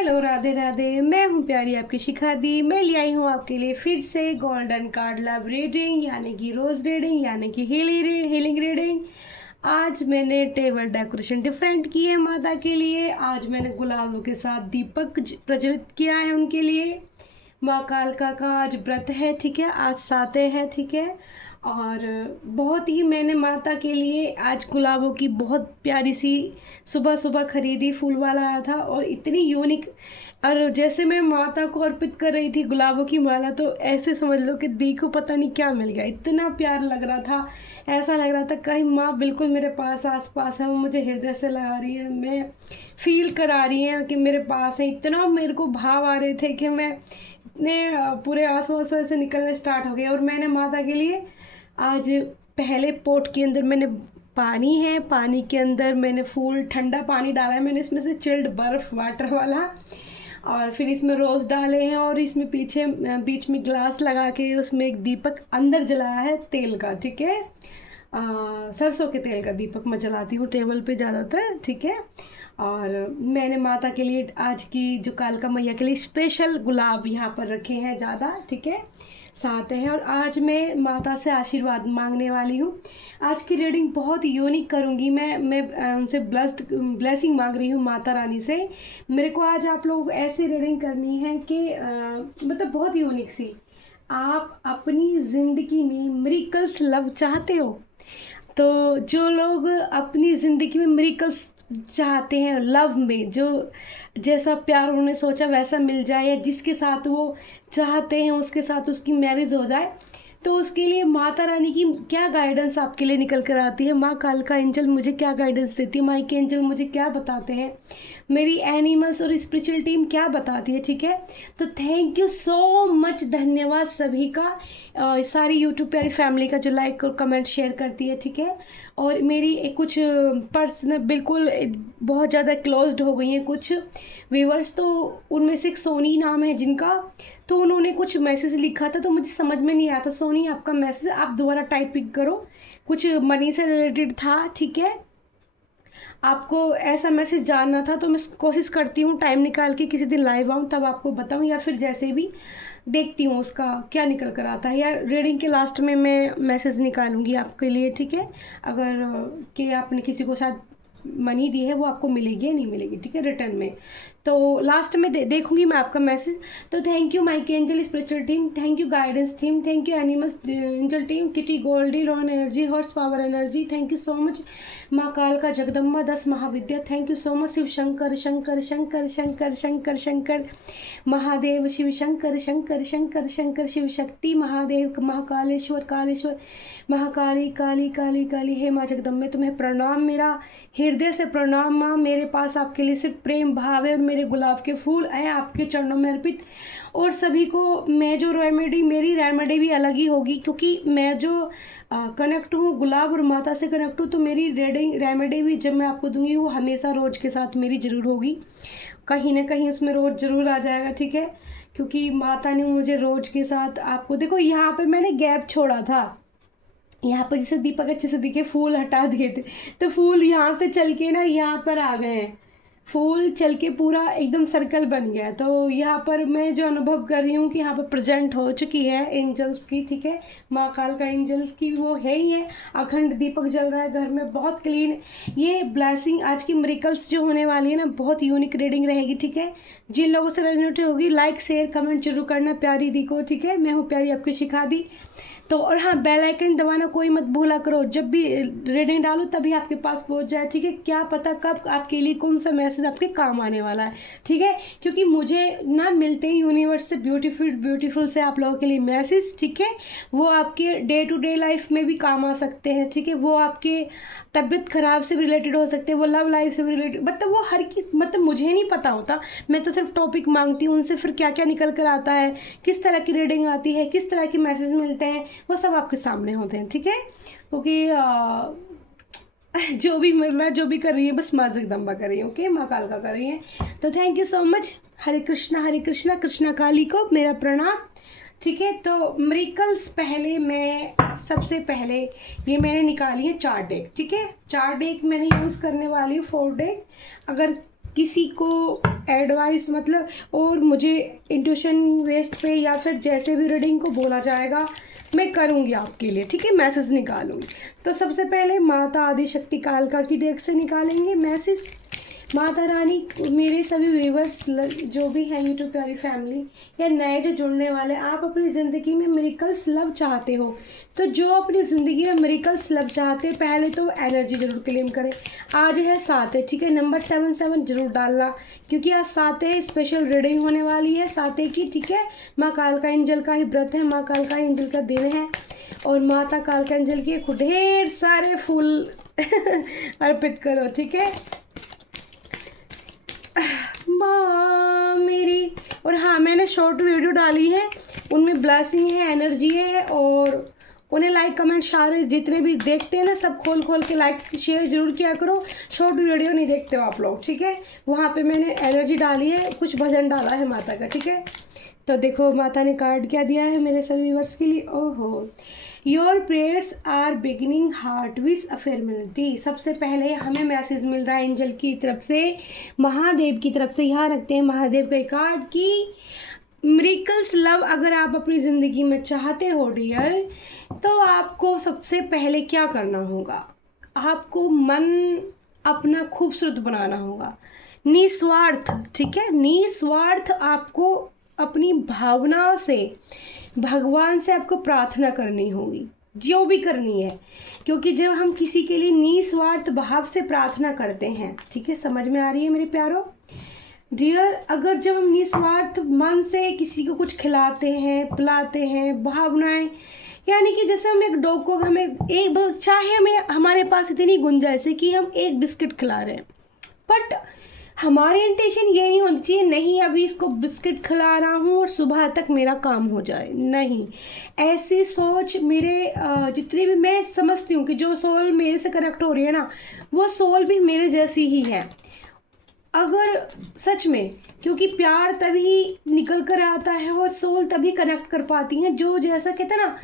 Hello, Radhe Radhe. मैं हूँ प्यारी आपकी शिखा दी। मैं ले आई हूँ आपके लिए फिर से गोल्डन कार्ड लव रीडिंग यानी कि रोज रीडिंग यानी कि हीलिंग रीडिंग। आज मैंने टेबल डेकोरेशन डिफरेंट की है माता के लिए। आज मैंने गुलाबों के साथ दीपक प्रज्वलित किया है उनके लिए। माँ कालका का आज व्रत है, ठीक है, आज साते है, ठीक है। और बहुत ही मैंने माता के लिए आज गुलाबों की बहुत प्यारी सी सुबह सुबह खरीदी, फूल वाला आया था और इतनी यूनिक। और जैसे मैं माता को अर्पित कर रही थी गुलाबों की माला, तो ऐसे समझ लो कि देखो पता नहीं क्या मिल गया, इतना प्यार लग रहा था। ऐसा लग रहा था कहीं माँ बिल्कुल मेरे पास आस पास है, वो मुझे हृदय से लगा रही है, मैं फील करा रही है कि मेरे पास है। इतना मेरे को भाव आ रहे थे कि मैं इतने पूरे आंसू आंसू ऐसे निकलने स्टार्ट हो गए। और मैंने माता के लिए आज पहले पोट के अंदर मैंने पानी है, पानी के अंदर मैंने फूल ठंडा पानी डाला है, मैंने इसमें से चिल्ड बर्फ़ वाटर वाला। और फिर इसमें रोज़ डाले हैं और इसमें पीछे बीच में ग्लास लगा के उसमें एक दीपक अंदर जलाया है तेल का, ठीक है। सरसों के तेल का दीपक मैं जलाती हूँ टेबल पे ज़्यादातर, ठीक है। और मैंने माता के लिए आज की जो कालका मैया के लिए स्पेशल गुलाब यहाँ पर रखे हैं ज़्यादा, ठीक है, साथ हैं। और आज मैं माता से आशीर्वाद मांगने वाली हूँ। आज की रीडिंग बहुत यूनिक करूँगी मैं उनसे ब्लेसिंग मांग रही हूँ माता रानी से। मेरे को आज आप लोग ऐसी रीडिंग करनी है कि मतलब बहुत यूनिक सी। आप अपनी ज़िंदगी में मिरेकल्स लव चाहते हो, तो जो लोग अपनी ज़िंदगी में मिरेकल्स चाहते हैं लव में, जो जैसा प्यार उन्होंने सोचा वैसा मिल जाए, या जिसके साथ वो चाहते हैं उसके साथ उसकी मैरिज हो जाए, तो उसके लिए माता रानी की क्या गाइडेंस आपके लिए निकल कर आती है, माँ कालका एंजल मुझे क्या गाइडेंस देती है, माँ के एंजल मुझे क्या बताते हैं, मेरी एनिमल्स और स्पिरिचुअल टीम क्या बताती है, ठीक है। तो थैंक यू सो मच, धन्यवाद सभी का, सारी यूट्यूब प्यारी फैमिली का जो लाइक और कमेंट शेयर करती है, ठीक है। और मेरी कुछ पर्सनल बिल्कुल बहुत ज़्यादा क्लोज्ड हो गई हैं कुछ व्यूवर्स, तो उनमें से एक सोनी नाम है जिनका, तो उन्होंने कुछ मैसेज लिखा था तो मुझे समझ में नहीं आया था। सोनी आपका मैसेज आप दोबारा टाइपिंग करो, कुछ मनी से रिलेटेड था, ठीक है। आपको ऐसा मैसेज जानना था, तो मैं कोशिश करती हूँ टाइम निकाल के किसी दिन लाइव आऊँ तब आपको बताऊँ, या फिर जैसे भी देखती हूँ उसका क्या निकल कर आता है, या रीडिंग के लास्ट में मैं मैसेज निकालूंगी आपके लिए, ठीक है। अगर कि आपने किसी को शायद मनी दी है वो आपको मिलेगी या नहीं मिलेगी, ठीक है, रिटर्न में, तो लास्ट में देखूंगी मैं आपका मैसेज। तो thank you Mike angel spiritual team, thank you guidance team, thank you animals angel team, Kitty Goldie Ron energy horse power energy, thank you so much Maa कालका Jagdamba 10 Mahavidya, thank you so much Shiv Shankar Shankar Shankar Shankar Shankar Shankar Mahadev, Shiv Shankar Shankar Shankar Shankar Shiv Shakti Mahadev, Mahakaleshwar Kaleshwar, Mahakali Kali Kali Kali. हे माँ जगदम्बे तुम्हें प्रणाम, मेरा हृदय से प्रणाम माँ। मेरे पास आपके लिए सिर्फ प्रेम भाव है और मेरे गुलाब के फूल हैं आपके चरणों में अर्पित। और सभी को मैं जो रेमेडी, मेरी रेमेडी भी अलग ही होगी, क्योंकि मैं जो कनेक्ट हूँ गुलाब और माता से कनेक्ट हूँ, तो मेरी रेमेडी भी जब मैं आपको दूंगी वो हमेशा रोज के साथ मेरी ज़रूर होगी, कहीं ना कहीं उसमें रोज ज़रूर आ जाएगा, ठीक है। क्योंकि माता ने मुझे रोज के साथ आपको, देखो यहाँ पे मैंने गैप छोड़ा था, यहाँ पर जैसे दीपक अच्छे से दिखे फूल हटा दिए थे, तो फूल यहाँ से चल के ना यहाँ पर आ गए हैं, फूल चल के पूरा एकदम सर्कल बन गया। तो यहाँ पर मैं जो अनुभव कर रही हूँ कि यहाँ पर प्रेजेंट हो चुकी है एंजल्स की, ठीक है, माँ काल का एंजल्स की वो है ही है। अखंड दीपक जल रहा है घर में, बहुत क्लीन। ये ब्लेसिंग आज की मिरेकल्स जो होने वाली है ना, बहुत यूनिक रीडिंग रहेगी, ठीक है। जिन लोगों से रेजोनेट होगी लाइक शेयर कमेंट जरूर करना प्यारी दी को, ठीक है। मैं हूँ प्यारी आपकी शिखा दी। तो और हाँ, बेल आइकन दबाना कोई मत भूला करो, जब भी रीडिंग डालो तभी आपके पास पहुंच जाए, ठीक है। क्या पता कब आपके लिए कौन सा मैसेज आपके काम आने वाला है, ठीक है। क्योंकि मुझे ना मिलते हैं यूनिवर्स से ब्यूटीफुल से आप लोगों के लिए मैसेज, ठीक है। वो आपके डे टू डे लाइफ में भी काम आ सकते हैं, ठीक है। वो आपके तबीयत खराब से भी रिलेटेड हो सकते हैं, वो लव लाइफ से भी रिलेटेड, मतलब वो हर की, मतलब मुझे नहीं पता होता, मैं तो सिर्फ टॉपिक मांगती हूँ उनसे, फिर क्या क्या निकल कर आता है, किस तरह की रीडिंग आती है, किस तरह के मैसेज मिलते हैं, वो सब आपके सामने होते हैं, ठीक है। क्योंकि जो भी मिल रहा है, जो भी कर रही है, बस माँ जगदम्बा कर रही है, ओके, माँ कालका कर रही है। तो थैंक यू सो मच। हरे कृष्णा कृष्णा काली को मेरा प्रणाम, ठीक है। तो मिरेकल्स पहले मैं सबसे पहले ये मैंने निकाली है 4 डेक, ठीक है। 4 डेक मैंने यूज़ करने वाली हूँ, 4 डेक। अगर किसी को एडवाइस मतलब और मुझे इंट्यूशन बेस्ड पे या फिर जैसे भी रीडिंग को बोला जाएगा मैं करूँगी आपके लिए, ठीक है, मैसेज निकालूंगी। तो सबसे पहले माता आदिशक्ति कालका की डेक से निकालेंगे मैसेज। माता रानी मेरे सभी व्यूवर्स जो भी हैं यूट्यूब प्यारी फैमिली या नए जो जुड़ने वाले, आप अपनी ज़िंदगी में मिरेकल्स लव चाहते हो, तो जो अपनी ज़िंदगी में मिरेकल्स लव चाहते हैं पहले तो एनर्जी जरूर क्लेम करें। आज है 7 है, ठीक है, नंबर 77 जरूर डालना, क्योंकि आज 7 है, स्पेशल रीडिंग होने वाली है 7 की, ठीक है। माँ कालका एंजल का ही व्रत है, माँ कालका एंजल का दिन है और माता कालका एंजल के ढेर सारे फूल अर्पित करो, ठीक है माँ मेरी। और हाँ, मैंने शॉर्ट वीडियो डाली है, उनमें ब्लेसिंग है, एनर्जी है, और उन्हें लाइक कमेंट सारे जितने भी देखते हैं ना सब खोल खोल के लाइक शेयर जरूर किया करो। शॉर्ट वीडियो नहीं देखते हो आप लोग, ठीक है, वहाँ पे मैंने एनर्जी डाली है, कुछ भजन डाला है माता का, ठीक है। तो देखो माता ने कार्ड क्या दिया है मेरे सभी व्यूअर्स के लिए। ओहो, your prayers are beginning heart with a formality. सबसे पहले हमें मैसेज मिल रहा है एंजल की तरफ से, महादेव की तरफ से। यहाँ रखते हैं महादेव का कार्ड की मिरेकल्स लव अगर आप अपनी ज़िंदगी में चाहते हो डियर, तो आपको सबसे पहले क्या करना होगा, आपको मन अपना खूबसूरत बनाना होगा, निस्वार्थ, ठीक है, निस्वार्थ आपको अपनी भावना से भगवान से आपको प्रार्थना करनी होगी, जो भी करनी है, क्योंकि जब हम किसी के लिए निस्वार्थ भाव से प्रार्थना करते हैं, ठीक है, समझ में आ रही है मेरे प्यारों डियर, अगर जब हम निस्वार्थ मन से किसी को कुछ खिलाते हैं पिलाते हैं, भावनाएं, यानी कि जैसे हम एक डॉग को हमें एक चाहे हमें हमारे पास इतनी गुंजाइश है कि हम एक बिस्किट खिला रहे हैं, बट हमारी इंटेंशन ये नहीं होनी चाहिए नहीं अभी इसको बिस्किट खिला रहा हूँ और सुबह तक मेरा काम हो जाए, नहीं। ऐसी सोच मेरे जितनी भी मैं समझती हूँ कि जो सोल मेरे से कनेक्ट हो रही है ना, वो सोल भी मेरे जैसी ही है। अगर सच में, क्योंकि प्यार तभी निकल कर आता है और सोल तभी कनेक्ट कर पाती हैं, जो जैसा कहते हैं ना,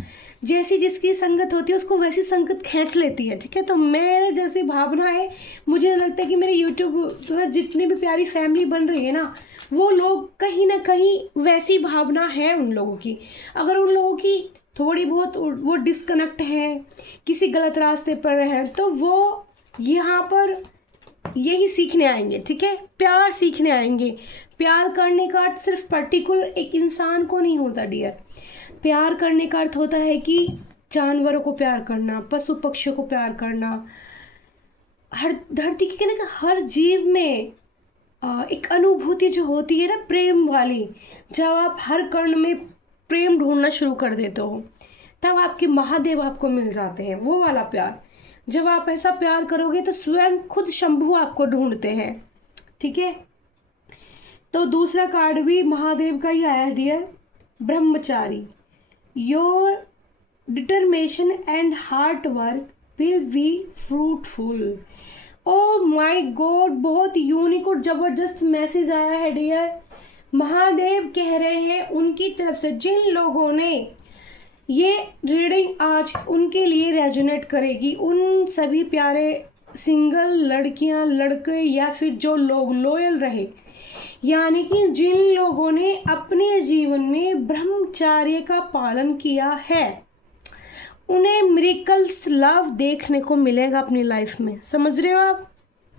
जैसी जिसकी संगत होती है उसको वैसी संगत खींच लेती है, ठीक है। तो मेरे जैसी भावना है, मुझे लगता है कि मेरे यूट्यूब पर जितनी भी प्यारी फैमिली बन रही है ना, वो लोग कहीं ना कहीं वैसी भावना है उन लोगों की। अगर उन लोगों की थोड़ी बहुत वो डिस्कनेक्ट है, किसी गलत रास्ते पर हैं, तो वो यहाँ पर यही सीखने आएंगे, ठीक है, प्यार सीखने आएंगे। प्यार करने का अर्थ सिर्फ पर्टिकुलर एक इंसान को नहीं होता डियर, प्यार करने का अर्थ होता है कि जानवरों को प्यार करना, पशु पक्षियों को प्यार करना, हर धरती के कहने का हर जीव में एक अनुभूति जो होती है ना प्रेम वाली, जब आप हर कण में प्रेम ढूंढना शुरू कर देते हो तब आपके महादेव आपको मिल जाते हैं, वो वाला प्यार। जब आप ऐसा प्यार करोगे तो स्वयं खुद शंभू आपको ढूंढते हैं, ठीक है। तो दूसरा कार्ड भी महादेव का ही आया dear, Brahmachari. Your determination and hard work will be fruitful. Oh my God, बहुत यूनिक और ज़बरदस्त मैसेज आया है डियर। महादेव कह रहे हैं उनकी तरफ से जिन लोगों ने ये रीडिंग आज उनके लिए रेजोनेट करेगी, उन सभी प्यारे सिंगल लड़कियां लड़के या फिर जो लोग लॉयल रहे, यानी कि जिन लोगों ने अपने जीवन में ब्रह्मचर्य का पालन किया है, उन्हें मिरेकल्स लव देखने को मिलेगा अपनी लाइफ में। समझ रहे हो आप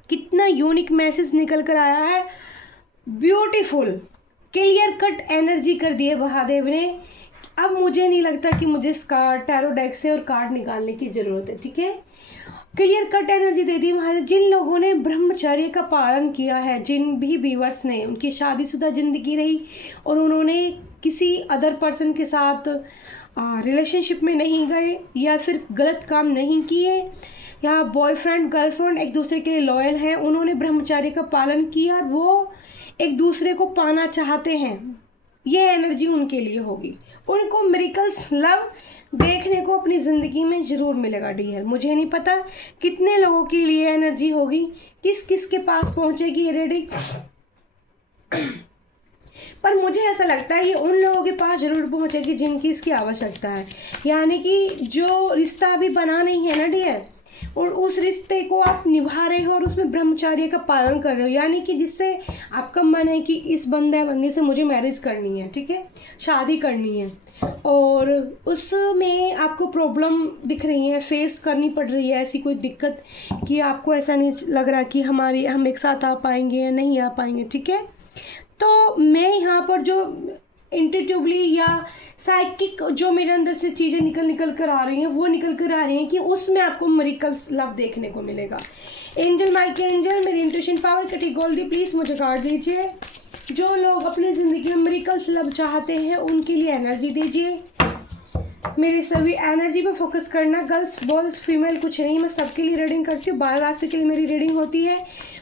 कितना यूनिक मैसेज निकल कर आया है, ब्यूटीफुल क्लियर कट एनर्जी कर दी है महादेव ने। अब मुझे नहीं लगता कि मुझे टैरो डेक से और कार्ड निकालने की ज़रूरत है, ठीक है, क्लियर कट एनर्जी दे दी महादेव। जिन लोगों ने ब्रह्मचर्य का पालन किया है, जिन भी व्यूअर्स ने, उनकी शादीशुदा ज़िंदगी रही और उन्होंने किसी अदर पर्सन के साथ रिलेशनशिप में नहीं गए या फिर गलत काम नहीं किए, या बॉयफ्रेंड गर्लफ्रेंड एक दूसरे के लिए लॉयल हैं, उन्होंने ब्रह्मचर्य का पालन किया और वो एक दूसरे को पाना चाहते हैं, ये एनर्जी उनके लिए होगी। उनको मिरेकल्स लव देखने को अपनी ज़िंदगी में ज़रूर मिलेगा डियर। मुझे नहीं पता कितने लोगों के लिए एनर्जी होगी, किस किस के पास पहुंचेगी ये रीडिंग, पर मुझे ऐसा लगता है ये उन लोगों के पास ज़रूर पहुंचेगी जिनकी इसकी आवश्यकता है, यानी कि जो रिश्ता अभी बना नहीं है ना डियर, और उस रिश्ते को आप निभा रहे हो और उसमें ब्रह्मचर्य का पालन कर रहे हो, यानी कि जिससे आपका मन है कि इस बंदे बंदी से मुझे मैरिज करनी है, ठीक है, शादी करनी है, और उसमें आपको प्रॉब्लम दिख रही है, फेस करनी पड़ रही है ऐसी कोई दिक्कत कि आपको ऐसा नहीं लग रहा कि हम एक साथ आ पाएंगे या नहीं आ पाएंगे, ठीक है। तो मैं यहाँ पर जो इंट्यूटिवली या साइकिक जो मेरे अंदर से चीज़ें निकल कर आ रही हैं, वो निकल कर आ रही हैं कि उसमें आपको मिरेकल्स लव देखने को मिलेगा। एंजल माइक एंजल, मेरी इंट्यूशन पावर कटी गोल्डी, प्लीज़ मुझे कार्ड दीजिए। जो लोग अपनी ज़िंदगी में मिरेकल्स लव चाहते हैं उनके लिए एनर्जी दीजिए। मेरी सभी एनर्जी पे फोकस करना, गर्ल्स बॉयज़ फीमेल कुछ नहीं, मैं सबके लिए रीडिंग करती हूँ। 12 राशि के लिए मेरी रीडिंग होती है।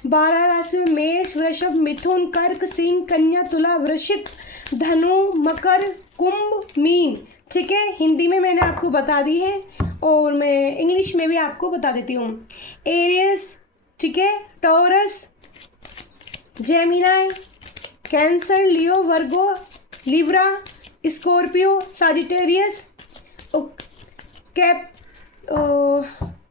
12 राशि में मेष, वृषभ, मिथुन, कर्क, सिंह, कन्या, तुला, वृश्चिक, धनु, मकर, कुंभ, मीन, ठीक है। हिंदी में मैंने आपको बता दी है और मैं इंग्लिश में भी आपको बता देती हूँ। एरियस, ठीक है, टॉरस, जेमिनाई, कैंसर, लियो, वर्गो, लिब्रा, स्कॉर्पियो, साजिटेरियस,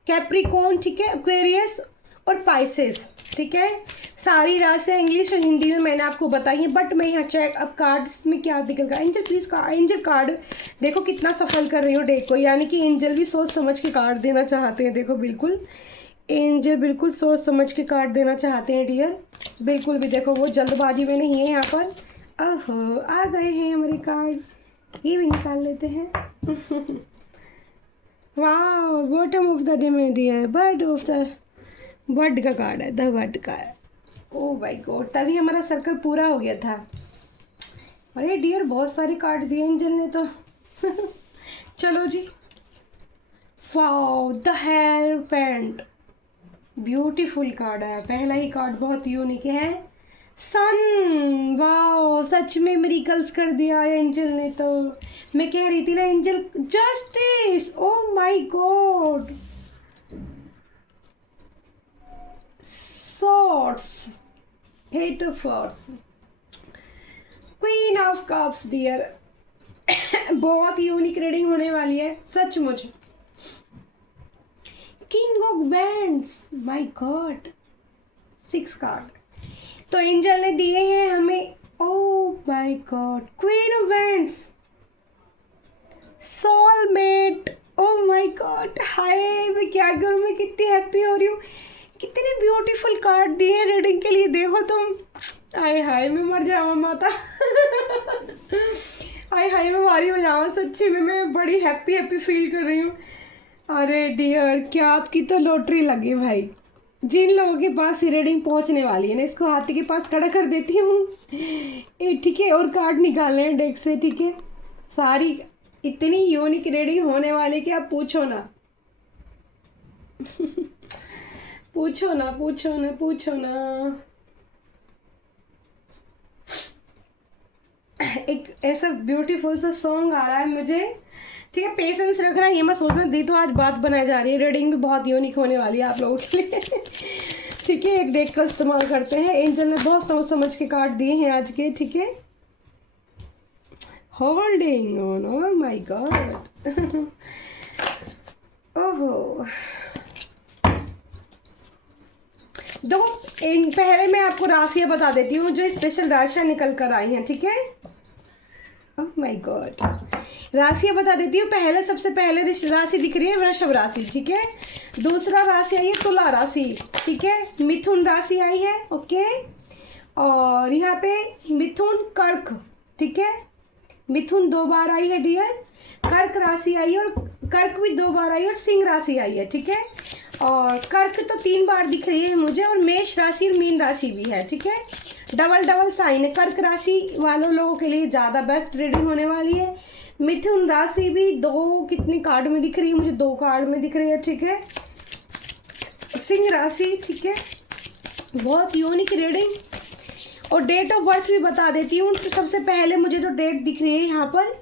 कैप्रिकॉर्न, ठीक है, एक्वेरियस और पाइसेस, ठीक है। सारी राशियाँ इंग्लिश और हिंदी में मैंने आपको बताई हैं, बट मैं यहाँ चेक अब कार्ड्स में क्या निकल रहा है। एंजल प्लीज़ एंजल कार्ड देखो कितना सफल कर रही हो डेक को, यानी कि एंजल भी सोच समझ के कार्ड देना चाहते हैं। देखो बिल्कुल एंजल बिल्कुल सोच समझ के कार्ड देना चाहते हैं डियर, बिल्कुल भी देखो वो जल्दबाजी में नहीं है यहाँ पर। ओहो आ गए हैं हमारे कार्ड, ये भी निकाल लेते हैं। वाह, बॉटम ऑफ द डे में dear, bird of the bird का कार्ड है, द बर्ड का है। ओह माय गॉड, तभी हमारा सर्कल पूरा हो गया था। अरे डियर बहुत सारे कार्ड दिए एंजल ने तो। चलो जी, wow the hair paint, beautiful card है। पहला ही कार्ड बहुत यूनिक है, सन। वाओ सच में मिरेकल्स कर दिया एंजल ने तो। मैं कह रही थी ना angel, justice, oh my God, swords, eight of swords, queen of cups dear. बहुत यूनिक रीडिंग होने वाली है सचमुच। King of wands, my God, 6 card तो एंजल ने दिए हैं हमें। Oh my God, queen of wands, soulmate, oh my God, हाय मैं क्या करूँ, मैं कितनी हैप्पी हो रही हूँ। कितने ब्यूटीफुल कार्ड दिए हैं रीडिंग के लिए, देखो तुम। आय हाय मैं मर जाऊँ माता। आय हाय मैं मारी हो जाऊँ, सच्ची में मैं बड़ी हैप्पी फील कर रही हूँ। अरे डियर क्या आपकी तो लॉटरी लगी भाई। जिन लोगों के पास ये रीडिंग पहुंचने वाली है ना, इसको हाथी के पास खड़ा कर देती हूँ, ठीक है, और कार्ड निकालने हैं डेक से, ठीक है। सारी इतनी यूनिक रीडिंग होने वाली कि आप पूछो ना। पूछो ना पूछो ना पूछो ना। एक ऐसा ब्यूटीफुल सा सॉन्ग आ रहा है मुझे, ठीक है, पेशेंस रखना, ये मैं सोचना दी तो आज बात बनाई जा रही है। रीडिंग भी बहुत यूनिक होने वाली है आप लोगों के लिए। ठीक है, एक डेक का इस्तेमाल करते हैं। एंजल ने बहुत सोच समझ के कार्ड दिए हैं आज के, ठीक है। Holding on, oh my God. ओहो देखो, पहले मैं आपको राशियाँ बता देती हूँ जो स्पेशल राशियाँ निकल कर आई हैं, ठीक है। ओह माय गॉड, राशियाँ बता देती हूँ। पहले सबसे पहले राशि दिख रही है वृषभ राशि, ठीक है। दूसरा राशि आई है तुला राशि, ठीक है। मिथुन राशि आई है, ओके। और यहाँ पे मिथुन कर्क, ठीक है, मिथुन 2 बार आई है डियर। कर्क राशि आई है और कर्क भी 2 बार आई है और सिंह राशि आई है, ठीक है। और कर्क तो 3 बार दिख रही है मुझे, और मेष राशि और मीन राशि भी है, ठीक है। डबल साइन है। कर्क राशि वालों लोगों के लिए ज़्यादा बेस्ट रीडिंग होने वाली है। मिथुन राशि भी 2 कितने कार्ड में दिख रही है मुझे, 2 कार्ड में दिख रही है, ठीक है। सिंह राशि, ठीक है, बहुत यूनिक रीडिंग। और डेट ऑफ बर्थ भी बता देती हूँ। तो सबसे पहले मुझे जो डेट दिख रही है यहाँ पर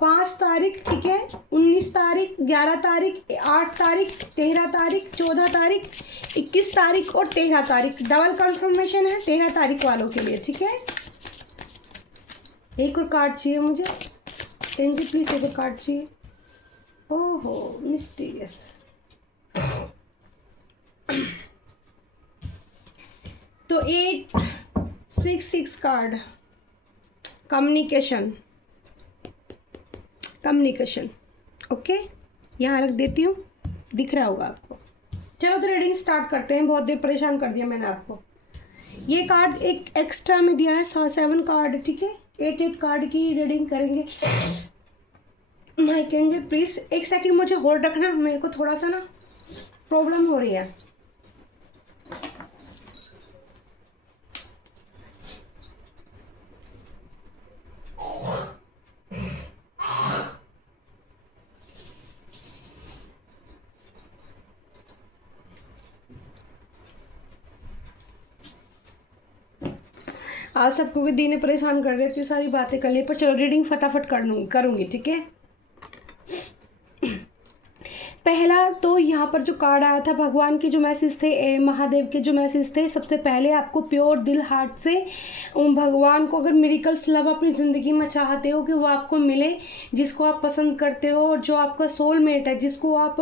5 तारीख, ठीक है, 19 तारीख, 11 तारीख, 8 तारीख, 13 तारीख, 14 तारीख, 21 तारीख और 13 तारीख। डबल कंफर्मेशन है 13 तारीख वालों के लिए, ठीक है। एक और कार्ड चाहिए मुझे एंजल, प्लीज एक और कार्ड चाहिए। ओहो मिस्टीरियस। तो 866 कार्ड, कम्युनिकेशन, ओके, यहाँ रख देती हूँ, दिख रहा होगा आपको। चलो तो रीडिंग स्टार्ट करते हैं, बहुत देर परेशान कर दिया मैंने आपको। ये कार्ड एक एक्स्ट्रा में दिया है, 7 कार्ड, ठीक है, 8 कार्ड की रीडिंग करेंगे। माइक एंजल प्लीज एक सेकंड मुझे होल्ड रखना, मेरे को थोड़ा सा ना प्रॉब्लम हो रही है। आज सबको दी ने परेशान कर देती हूँ सारी बातें कर ली, पर चलो रीडिंग फटाफट करूँगी, ठीक है। पहला तो यहाँ पर जो कार्ड आया था, भगवान के जो मैसेज थे, महादेव के जो मैसेज थे, सबसे पहले आपको प्योर दिल हार्ट से भगवान को, अगर मिरेकल्स लव अपनी ज़िंदगी में चाहते हो कि वो आपको मिले, जिसको आप पसंद करते हो और जो आपका सोलमेट है, जिसको आप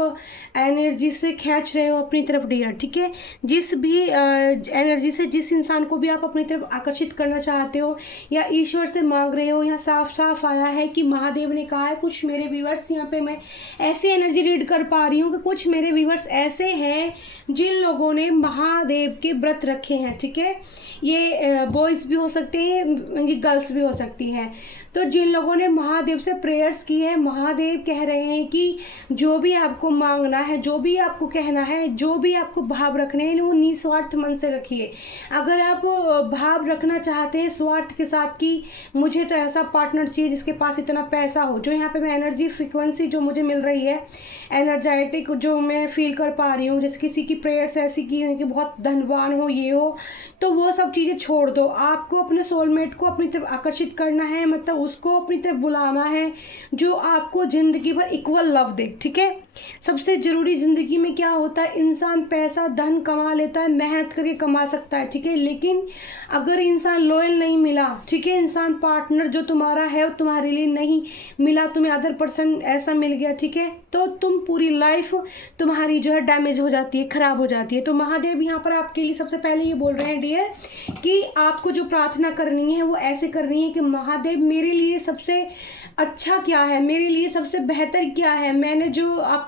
एनर्जी से खींच रहे हो अपनी तरफ डियर, ठीक है, जिस भी एनर्जी से जिस इंसान को भी आप अपनी तरफ आकर्षित करना चाहते हो या ईश्वर से मांग रहे हो, यहाँ साफ साफ आया है कि महादेव ने कहा है, कुछ मेरे व्यूअर्स, यहाँ पे मैं ऐसी एनर्जी रीड कर पा रही हूँ कि कुछ मेरे व्यूअर्स ऐसे हैं जिन लोगों ने महादेव के व्रत रखे हैं, ठीक है, ये बॉयज़ भी हो सकते हैं, ये गर्ल्स भी हो सकती हैं। तो जिन लोगों ने महादेव से प्रेयर्स की है, महादेव कह रहे हैं कि जो भी आपको मांगना है, जो भी आपको कहना है, जो भी आपको भाव रखने हैं, वो निस्वार्थ मन से रखिए। अगर आप भाव रखना चाहते हैं स्वार्थ के साथ कि मुझे तो ऐसा पार्टनर चाहिए जिसके पास इतना पैसा हो, जो यहाँ पे मैं एनर्जी फ्रिक्वेंसी जो मुझे मिल रही है, एनर्जेटिक जो मैं फील कर पा रही हूँ, जैसे किसी की प्रेयर्स ऐसी की हुई कि बहुत धनवान हो, ये हो, तो वो सब चीज़ें छोड़ दो। आपको अपने सोलमेट को अपनी तरफ आकर्षित करना है, मतलब उसको अपनी तरफ बुलाना है जो आपको ज़िंदगी भर इक्वल लव दे, ठीक है। सबसे ज़रूरी ज़िंदगी में क्या होता है, इंसान पैसा धन कमा लेता है, मेहनत करके कमा सकता है, ठीक है, लेकिन अगर इंसान लॉयल नहीं मिला, ठीक है, इंसान पार्टनर जो तुम्हारा है वो तुम्हारे लिए नहीं मिला, तुम्हें अदर पर्सन ऐसा मिल गया, ठीक है, तो तुम पूरी लाइफ तुम्हारी जो है डैमेज हो जाती है, ख़राब हो जाती है। तो महादेव यहाँ पर आपके लिए सबसे पहले ये बोल रहे हैं डियर कि आपको जो प्रार्थना करनी है वो ऐसे करनी है कि महादेव मेरे लिए सबसे अच्छा क्या है, मेरे लिए सबसे बेहतर क्या है, मैंने जो आप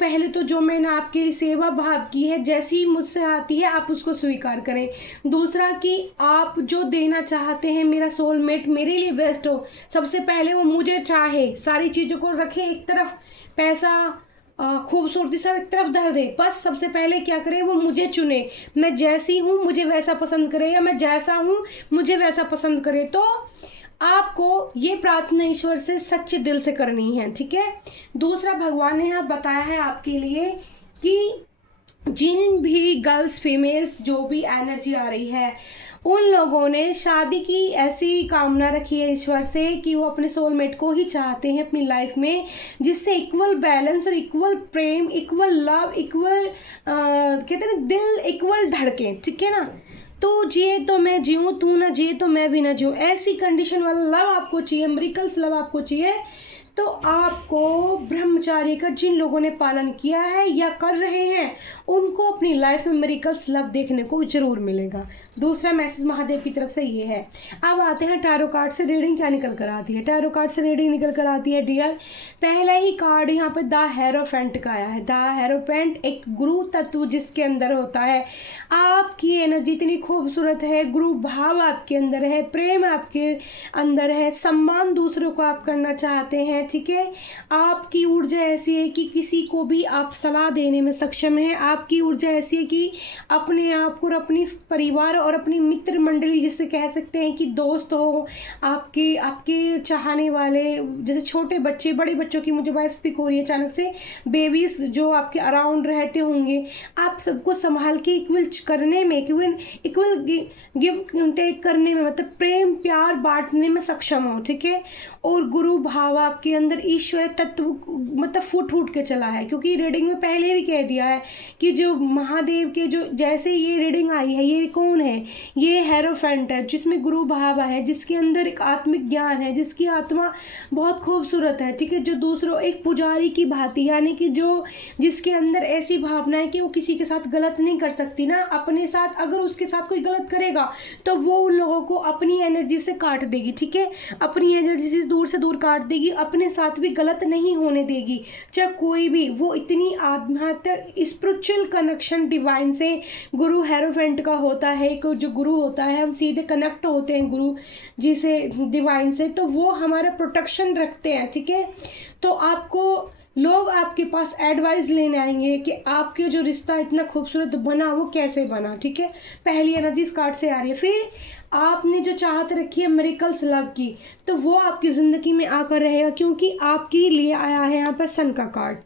पहले तो जो मैंने आपके लिए सेवा भाव की है, जैसी मुझसे आती है आप उसको स्वीकार करें। दूसरा कि आप जो देना चाहते हैं, मेरा सोलमेट मेरे लिए बेस्ट हो, सबसे पहले वो मुझे चाहे, सारी चीज़ों को रखे एक तरफ, पैसा खूबसूरती सब एक तरफ धर दे, बस सबसे पहले क्या करे, वो मुझे चुने, मैं जैसी हूँ मुझे वैसा पसंद करे, या मैं जैसा हूँ मुझे वैसा पसंद करे। तो आपको ये प्रार्थना ईश्वर से सच्चे दिल से करनी है, ठीक है। दूसरा, भगवान ने यहाँ बताया है आपके लिए कि जिन भी गर्ल्स फीमेल्स जो भी एनर्जी आ रही है, उन लोगों ने शादी की ऐसी कामना रखी है ईश्वर से कि वो अपने सोलमेट को ही चाहते हैं अपनी लाइफ में, जिससे इक्वल बैलेंस और इक्वल प्रेम, इक्वल लव, इक्वल कहते हैं दिल इक्वल धड़के, ठीक है ना। तू जिए तो मैं जीऊँ, तू ना जिए तो मैं भी ना जीऊँ, ऐसी कंडीशन वाला लव आपको चाहिए, मिरेकल्स लव आपको चाहिए। तो आपको ब्रह्मचार्य का जिन लोगों ने पालन किया है या कर रहे हैं, उनको अपनी लाइफ में मिरेकल्स लव देखने को जरूर मिलेगा। दूसरा मैसेज महादेव की तरफ से ये है। अब आते हैं टैरो कार्ड से रीडिंग क्या निकल कर आती है। टैरो कार्ड से रीडिंग निकल कर आती है डियर, पहला ही कार्ड यहाँ पे द हेरोफेंट का आया है। द हेरोफेंट एक गुरु तत्व जिसके अंदर होता है। आपकी एनर्जी इतनी खूबसूरत है, गुरु भाव आपके अंदर है, प्रेम आपके अंदर है, सम्मान दूसरों को आप करना चाहते हैं, ठीक है। आपकी ऊर्जा ऐसी है कि किसी को भी आप सलाह देने में सक्षम है। आपकी ऊर्जा ऐसी है कि अपने आप को और अपनी परिवार और अपनी मित्र मंडली, जिससे कह सकते हैं कि दोस्त हो, आपके चाहने वाले, जैसे छोटे बच्चे, बड़े बच्चों की मुझे वाइफ स्पीक हो रही है अचानक से, बेबीज जो आपके अराउंड रहते होंगे, आप सबको संभाल के इक्वल करने में, इक्वल गिव टेक करने में, मतलब प्रेम प्यार बांटने में सक्षम हो, ठीक है। और गुरु भाव आपके अंदर ईश्वर तत्व मतलब फूट फूट के चला है, क्योंकि रीडिंग में पहले भी कह दिया है कि जो महादेव के जो जैसे ये रीडिंग आई है, ये कौन है, ये हेरोफेंट है जिसमें गुरु भावा है, जिसके अंदर एक आत्मिक ज्ञान है, जिसकी आत्मा बहुत खूबसूरत है, ठीक है, जो दूसरों एक पुजारी की भांति, यानी कि जो जिसके अंदर ऐसी भावना है कि वो किसी के साथ गलत नहीं कर सकती ना, अपने साथ अगर उसके साथ कोई गलत करेगा तो वो उन लोगों को अपनी एनर्जी से काट देगी, ठीक है, अपनी एनर्जी से दूर काट देगी, अपने साथ भी गलत नहीं होने देगी, चाहे कोई भी। वो इतनी आध्यात्मिक स्पिरिचुअल कनेक्शन डिवाइन से गुरु हेरोफेंट का होता है, एक जो गुरु होता है, हम सीधे कनेक्ट होते हैं गुरु जी से, डिवाइन से, तो वो हमारा प्रोटेक्शन रखते हैं, ठीक है। तो आपको लोग आपके पास एडवाइस लेने आएंगे कि आपके जो रिश्ता इतना खूबसूरत बना वो कैसे बना, ठीक है। पहली एनर्जी इस कार्ड से आ रही है। फिर आपने जो चाहत रखी है मिरेकल्स लव की, तो वो आपकी ज़िंदगी में आकर रहेगा, क्योंकि आपके लिए आया है यहाँ पर सन का कार्ड।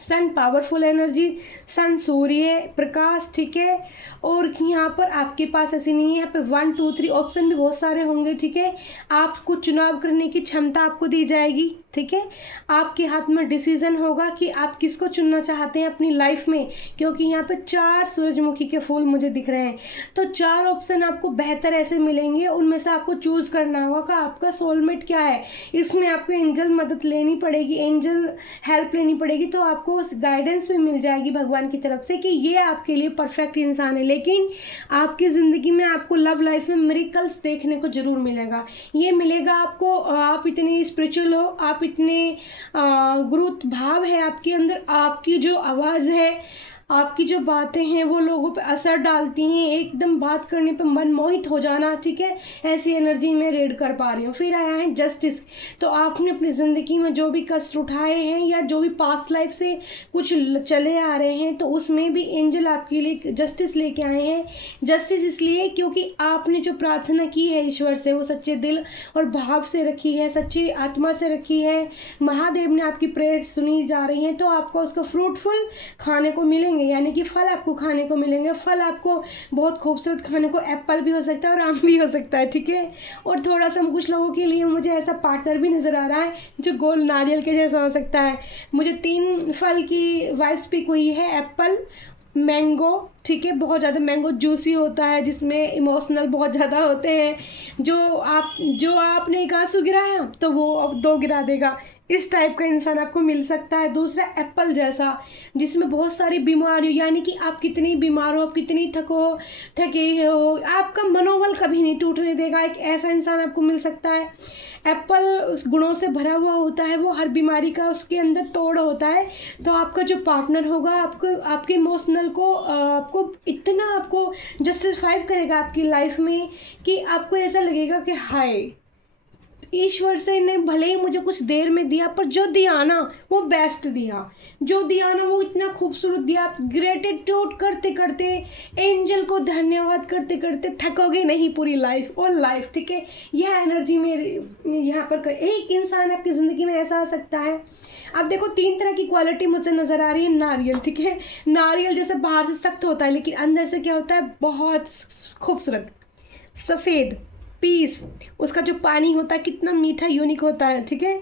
सन पावरफुल एनर्जी, सन सूर्य प्रकाश, ठीक है। और यहाँ पर आपके पास ऐसी नहीं है, यहाँ पे 1 2 3 ऑप्शन भी बहुत सारे होंगे, ठीक है। आपको चुनाव करने की क्षमता आपको दी जाएगी, ठीक है। आपके हाथ में डिसीजन होगा कि आप किसको चुनना चाहते हैं अपनी लाइफ में, क्योंकि यहाँ पे 4 सूरजमुखी के फूल मुझे दिख रहे हैं, तो 4 ऑप्शन आपको बेहतर ऐसे मिलेंगे, उनमें से आपको चूज करना होगा कि आपका सोलमेट क्या है। इसमें आपको एंजल मदद लेनी पड़ेगी, एंजल हेल्प लेनी पड़ेगी, तो आपको गाइडेंस भी मिल जाएगी भगवान की तरफ से कि ये आपके लिए परफेक्ट इंसान है। लेकिन आपकी ज़िंदगी में आपको लव लाइफ में मिरेकल्स देखने को ज़रूर मिलेगा, ये मिलेगा आपको। आप इतने स्पिरिचुअल हो, आप इतने गुरु भाव है आपके अंदर, आपकी जो आवाज़ है, आपकी जो बातें हैं वो लोगों पे असर डालती हैं, एकदम बात करने पे मन मोहित हो जाना, ठीक है, ऐसी एनर्जी में रीड कर पा रही हूँ। फिर आया है जस्टिस, तो आपने अपनी ज़िंदगी में जो भी कष्ट उठाए हैं या जो भी पास्ट लाइफ से कुछ चले आ रहे हैं, तो उसमें भी एंजल आपके लिए जस्टिस लेके आए हैं। जस्टिस इसलिए क्योंकि आपने जो प्रार्थना की है ईश्वर से, वो सच्चे दिल और भाव से रखी है, सच्ची आत्मा से रखी है, महादेव ने आपकी प्रेयर सुनी जा रही है, तो आपको उसका फ्रूटफुल खाने को मिलेंगे, यानी कि फल आपको खाने को मिलेंगे। फल आपको बहुत खूबसूरत खाने को एप्पल भी हो सकता है और आम भी हो सकता है, ठीक है। और थोड़ा सा कुछ लोगों के लिए मुझे ऐसा पार्टनर भी नज़र आ रहा है जो गोल नारियल के जैसा हो सकता है। मुझे 3 फल की वाइब्स पिक हुई है, एप्पल, मैंगो, ठीक है, बहुत ज़्यादा मैंगो जूसी होता है जिसमें इमोशनल बहुत ज़्यादा होते हैं, जो आपने एक आंसू गिराया तो वो अब 2 गिरा देगा, इस टाइप का इंसान आपको मिल सकता है। दूसरा एप्पल जैसा, जिसमें बहुत सारी बीमारी, यानी कि आप कितनी बीमार हो, आप कितनी थके हो, आपका मनोबल कभी नहीं टूटने देगा, एक ऐसा इंसान आपको मिल सकता है। एप्पल गुणों से भरा हुआ होता है, वो हर बीमारी का उसके अंदर तोड़ होता है। तो आपका जो पार्टनर होगा आपको आपके इमोशनल को आपको इतना आपको जस्टिफाई करेगा आपकी लाइफ में कि आपको ऐसा लगेगा कि हाय, ईश्वर से ने भले ही मुझे कुछ देर में दिया, पर जो दिया ना वो बेस्ट दिया, जो दिया ना वो इतना खूबसूरत दिया। आप ग्रेटिट्यूड करते करते, एंजल को धन्यवाद करते करते थकोगे नहीं पूरी लाइफ और लाइफ, ठीक है। यह एनर्जी में यहाँ पर एक इंसान आपकी ज़िंदगी में ऐसा आ सकता है। अब देखो 3 तरह की क्वालिटी मुझे नज़र आ रही है। नारियल, ठीक है, नारियल जैसे बाहर से सख्त होता है लेकिन अंदर से क्या होता है, बहुत खूबसूरत, सफ़ेद, पीस, उसका जो पानी होता है कितना मीठा यूनिक होता है, ठीक है।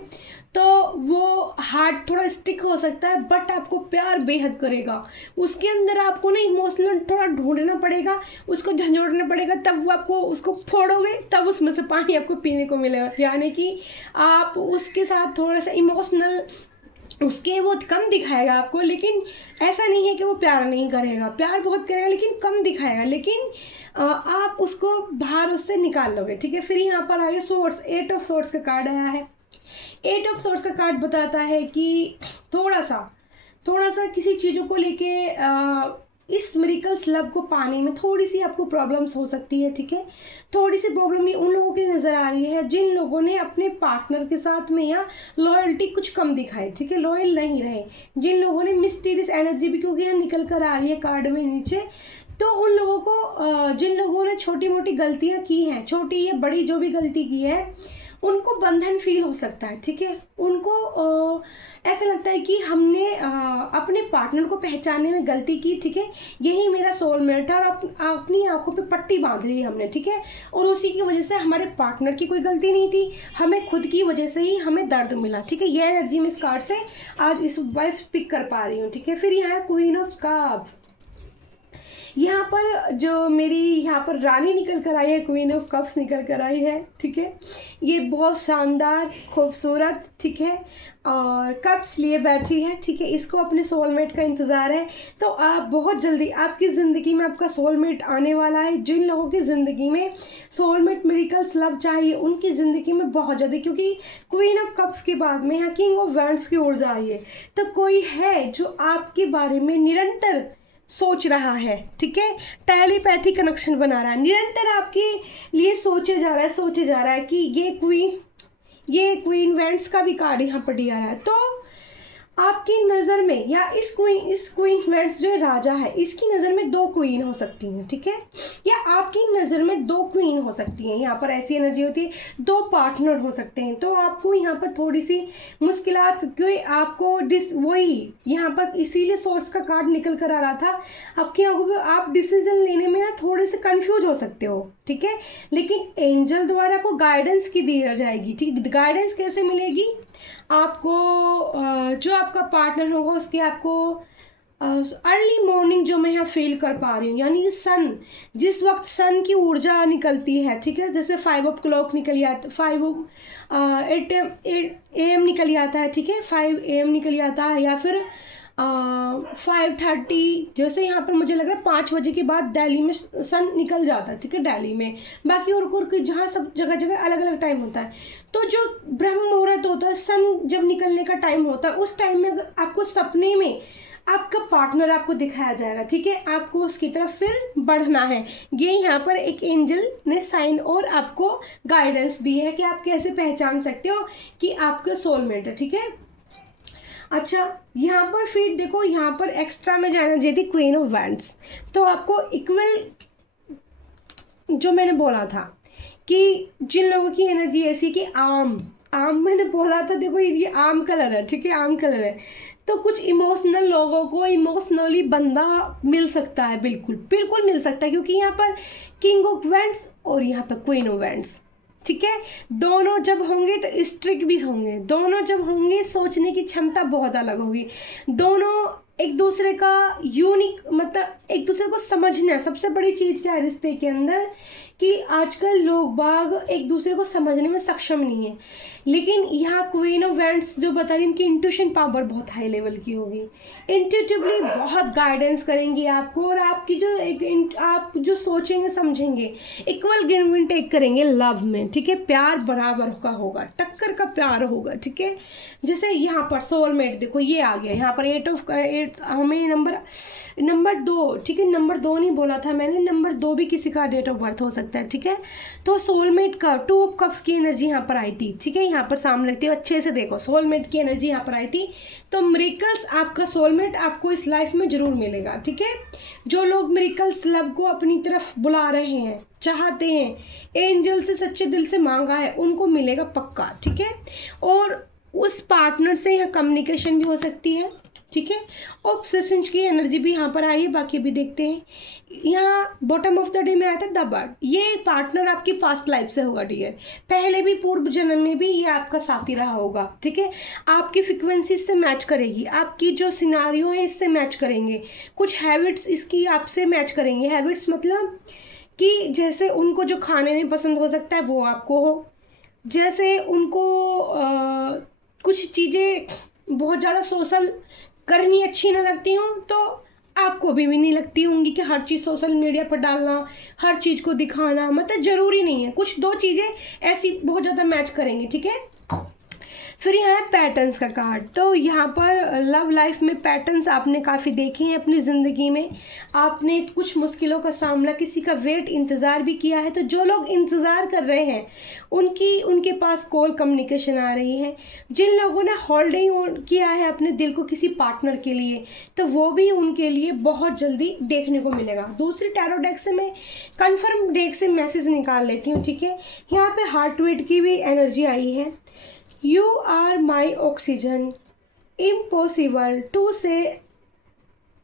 तो वो हार्ड थोड़ा स्टिक हो सकता है बट आपको प्यार बेहद करेगा। उसके अंदर आपको ना इमोशनल थोड़ा ढूंढना पड़ेगा, उसको झंझोड़ना पड़ेगा, तब वो आपको उसको फोड़ोगे तब उसमें से पानी आपको पीने को मिलेगा। यानी कि आप उसके साथ थोड़ा सा इमोशनल, उसके वो कम दिखाएगा आपको, लेकिन ऐसा नहीं है कि वो प्यार नहीं करेगा, प्यार बहुत करेगा लेकिन कम दिखाएगा, लेकिन आप उसको बाहर उससे निकाल लोगे, ठीक है। फिर यहाँ पर आइए सोर्ट्स, 8 ऑफ सोर्ट्स का कार्ड आया है। 8 ऑफ सोर्ट्स का कार्ड बताता है कि थोड़ा सा किसी चीज़ों को लेके इस मिरेकल्स लव को पाने में थोड़ी सी आपको प्रॉब्लम्स हो सकती है, ठीक है। थोड़ी सी प्रॉब्लम ये उन लोगों की नज़र आ रही है जिन लोगों ने अपने पार्टनर के साथ में या लॉयल्टी कुछ कम दिखाई, ठीक है, लॉयल नहीं रहे, जिन लोगों ने मिस्टीरियस एनर्जी भी, क्योंकि यहाँ निकल कर आ रही है कार्ड में नीचे, तो उन लोगों को जिन लोगों ने छोटी मोटी गलतियाँ की हैं, छोटी या बड़ी जो भी गलती की है, उनको बंधन फील हो सकता है, ठीक है। उनको ऐसा लगता है कि हमने अपने पार्टनर को पहचानने में गलती की, ठीक है। यही मेरा सोलमेट है और अपनी आंखों पे पट्टी बांध ली हमने, ठीक है। और उसी की वजह से हमारे पार्टनर की कोई गलती नहीं थी, हमें खुद की वजह से ही हमें दर्द मिला, ठीक है। ये एनर्जी में इस कार्ड से आज इस वाइफ पिक कर पा रही हूँ, ठीक है। फिर यहाँ है क्वीन ऑफ कप्स। यहाँ पर जो मेरी यहाँ पर रानी निकल कर आई है, क्वीन ऑफ कप्स निकल कर आई है, ठीक है। ये बहुत शानदार, खूबसूरत, ठीक है, और कप्स लिए बैठी है, ठीक है। इसको अपने सोलमेट का इंतज़ार है। तो आप बहुत जल्दी आपकी ज़िंदगी में आपका सोलमेट आने वाला है। जिन लोगों की ज़िंदगी में सोलमेट मिरेकल्स लव चाहिए, उनकी ज़िंदगी में बहुत जल्दी, क्योंकि क्वीन ऑफ कप्स के बाद में यहाँ किंग ऑफ वैंड्स की ऊर्जा आई है। तो कोई है जो आपके बारे में निरंतर सोच रहा है, ठीक है। टेलीपैथी कनेक्शन बना रहा है, निरंतर आपके लिए सोचे जा रहा है कि ये क्वीन वैंड्स का भी कार्ड यहाँ पर दिया है। तो आपकी नज़र में या इस क्वीन वैंड्स जो राजा है, इसकी नज़र में 2 क्वीन हो सकती हैं, ठीक है। या आपकी नज़र में 2 क्वीन हो सकती हैं। यहाँ पर ऐसी एनर्जी होती है, 2 पार्टनर हो सकते हैं। तो आपको यहाँ पर थोड़ी सी मुश्किलात, क्योंकि आपको वही यहाँ पर इसीलिए सोर्स का कार्ड निकल कर आ रहा था। आपकी आंखों पे आप डिसीजन लेने में ना थोड़े से कंफ्यूज हो सकते हो, ठीक है। लेकिन एंजल द्वारा आपको गाइडेंस की दी जाएगी, ठीक है। गाइडेंस कैसे मिलेगी आपको? जो आपका पार्टनर होगा उसके आपको अर्ली मॉर्निंग जो मैं यहाँ फील कर पा रही हूँ, यानी सन, जिस वक्त सन की ऊर्जा निकलती है, ठीक है। जैसे 5 o'clock निकल आता, 8 AM निकल आता है, ठीक है। 5 AM निकल आता है, या फिर 5:30, जैसे यहाँ पर मुझे लग रहा है 5 बजे के बाद दिल्ली में सन निकल जाता है, ठीक है, दिल्ली में। बाकी और जहाँ सब जगह अलग अलग टाइम होता है। तो जो ब्रह्म मुहूर्त होता है, सन जब निकलने का टाइम होता है, उस टाइम में आपको सपने में आपका पार्टनर आपको दिखाया जाएगा, ठीक है। आपको उसकी तरफ फिर बढ़ना है। ये यहाँ पर एक एंजल ने साइन और आपको गाइडेंस दी है कि आप कैसे पहचान सकते हो कि आपका सोलमेट है, ठीक है। अच्छा, यहाँ पर फिर देखो, यहाँ पर एक्स्ट्रा में जाना चाहिए क्वीन ऑफ वैंड्स। तो आपको इक्वल, जो मैंने बोला था कि जिन लोगों की एनर्जी ऐसी कि आम मैंने बोला था, देखो ये आम कलर है, ठीक है, आम कलर है। तो कुछ इमोशनल लोगों को इमोशनली बंदा मिल सकता है, बिल्कुल मिल सकता है, क्योंकि यहाँ पर किंग ऑफ वैंड्स और यहाँ पर क्वीन ऑफ वैंड्स, ठीक है। दोनों जब होंगे तो स्ट्रिक्ट भी होंगे, दोनों जब होंगे सोचने की क्षमता बहुत अलग होगी। दोनों एक दूसरे का यूनिक, मतलब एक दूसरे को समझना। सबसे बड़ी चीज़ क्या है रिश्ते के अंदर कि आजकल लोग बाग एक दूसरे को समझने में सक्षम नहीं है। लेकिन यहाँ क्वीन ऑफ वैंड्स जो बता रही, इनकी इंट्यूशन पावर बहुत हाई लेवल की होगी, इंट्यूटिवली बहुत गाइडेंस करेंगी आपको, और आपकी जो आप जो सोचेंगे समझेंगे, इक्वल गिव एंड टेक करेंगे लव में, ठीक है। प्यार बराबर का होगा, टक्कर का प्यार होगा, ठीक है। जैसे यहाँ पर सोलमेट देखो ये आ गया, यहाँ पर 8 हमें नंबर 2, ठीक है। नंबर 2 नहीं बोला था मैंने, नंबर 2 भी किसी का डेट ऑफ बर्थ हो सकता है, ठीक है। तो सोलमेट का 2 ऑफ कप्स की एनर्जी यहाँ पर आई थी, ठीक है। यहाँ पर सामने रखती हो, अच्छे से देखो, सोलमेट की एनर्जी यहाँ पर आई थी। तो मिरेकल्स, आपका सोलमेट आपको इस लाइफ में जरूर मिलेगा, ठीक है। जो लोग मिरेकल्स लव को अपनी तरफ बुला रहे हैं, चाहते हैं, एंजल से सच्चे दिल से मांगा है, उनको मिलेगा पक्का, ठीक है। और उस पार्टनर से यहाँ कम्युनिकेशन भी हो सकती है, ठीक है। ऑब्सेशन की एनर्जी भी यहाँ पर आई है, बाकी भी देखते हैं। यहाँ बॉटम ऑफ द डे में आया था द बर्ड। ये पार्टनर आपकी पास्ट लाइफ से होगा डियर, पहले भी पूर्व जन्म में भी ये आपका साथी रहा होगा, ठीक है। आपकी फ्रिक्वेंसी इससे मैच करेगी, आपकी जो सिनारियो है इससे मैच करेंगे, कुछ हैबिट्स इसकी आपसे मैच करेंगे। हैबिट्स मतलब कि जैसे उनको जो खाने में पसंद हो सकता है वो आपको हो, जैसे उनको कुछ चीज़ें बहुत ज़्यादा सोशल करनी अच्छी ना लगती हूँ, तो आपको भी नहीं लगती होंगी कि हर चीज़ सोशल मीडिया पर डालना, हर चीज़ को दिखाना, मतलब ज़रूरी नहीं है। कुछ 2 चीज़ें ऐसी बहुत ज़्यादा मैच करेंगी, ठीक है। फिर यहाँ है पैटर्न्स का कार्ड। तो यहाँ पर लव लाइफ में पैटर्न्स आपने काफ़ी देखे हैं अपनी ज़िंदगी में, आपने कुछ मुश्किलों का सामना, किसी का वेट इंतज़ार भी किया है। तो जो लोग इंतज़ार कर रहे हैं उनके पास कॉल कम्युनिकेशन आ रही है। जिन लोगों ने होल्डिंग किया है अपने दिल को किसी पार्टनर के लिए, तो वो भी उनके लिए बहुत जल्दी देखने को मिलेगा। दूसरी टैरो डेक से मैं कन्फर्म डेक से मैसेज निकाल लेती हूँ, ठीक है। यहाँ पे हार्ट बीट की भी एनर्जी आई है। You are my oxygen, impossible to say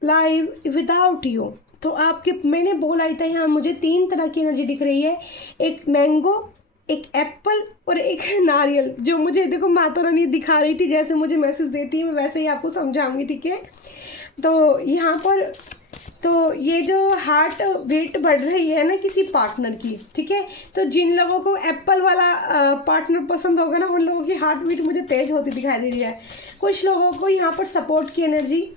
live without you. तो आपके मैंने बोला था यहाँ मुझे 3 तरह की एनर्जी दिख रही है, एक मैंगो, एक एप्पल और एक नारियल, जो मुझे देखो माता रानी दिखा रही थी। जैसे मुझे मैसेज देती है मैं वैसे ही आपको समझाऊंगी, ठीक है। तो यहाँ पर तो ये जो हार्ट बीट बढ़ रही है ना किसी पार्टनर की, ठीक है। तो जिन लोगों को एप्पल वाला पार्टनर पसंद होगा ना, उन लोगों की हार्ट बीट मुझे तेज होती दिखाई दे रही है। कुछ लोगों को यहाँ पर सपोर्ट की एनर्जी,